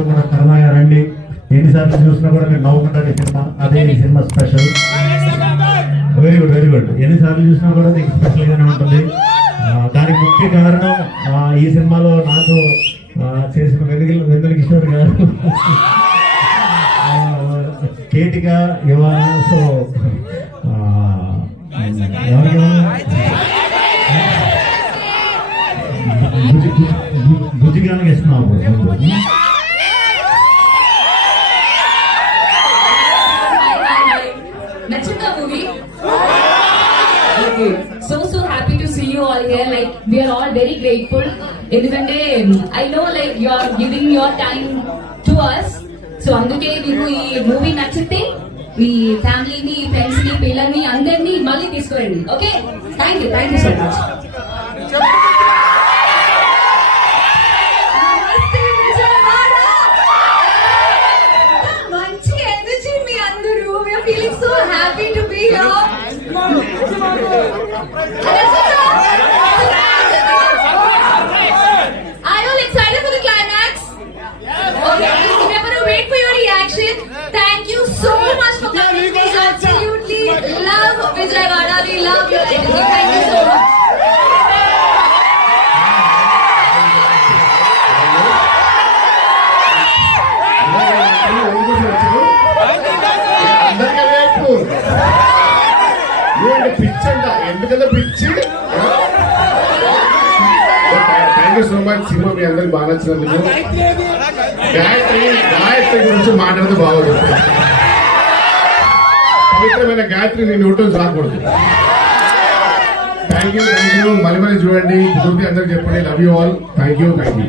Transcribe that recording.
కూడా కర్మగా రండి. ఎన్నిసార్లు చూసినా కూడా మీరు నవ్వుకుంటారు ఈ సినిమా. అదే ఈ cinema special. Very good very good ఎన్నిసార్లు చూసినా కూడా మీకు స్పెషల్ గానే ఉంటుంది. దానికి ముఖ్య కారణం ఈ సినిమాలో నాకు చేసిన వెనుగల వెనుగల కిషోర్ గారు. కేటిగా కేటిక యువ సో ఆ, భుజ భుజగానికి ఇస్తున్నాం నచ్చిందా movie so so happy to see you all here like we are all very grateful ఎందుకంటే I know like you are giving your time to us so అందుకే మీకు ఈ మూవీ నచ్చితే మీ ఫ్యామిలీని ఫ్రెండ్స్ని పిల్లల్ని అందరినీ మళ్ళీ తీసుకురండి. Okay thank you thank you so much Are you all excited for the climax? Okay, remember to wait for your reaction. Thank you so much for coming. We absolutely love Vijayawada. We love your energy. Thank you so much. అందరికీ రేపు ఏంటి పిచ్చి అంట ఎందుకంటే పిచ్చి? Thank you so much cinema మీ అందరికి బాగా నచ్చినందుకు. గాయత్రి గాయత్రి గురించి మాట్లాడితే బాగోదు. పవిత్రమైన గాయత్రి నేను ఇవ్వటం రాకూడదు. థ్యాంక్ యూ థ్యాంక్ యూ మళ్ళీ మళ్ళీ చూడండి. అందరికి చెప్పండి. Love you all thank you thank you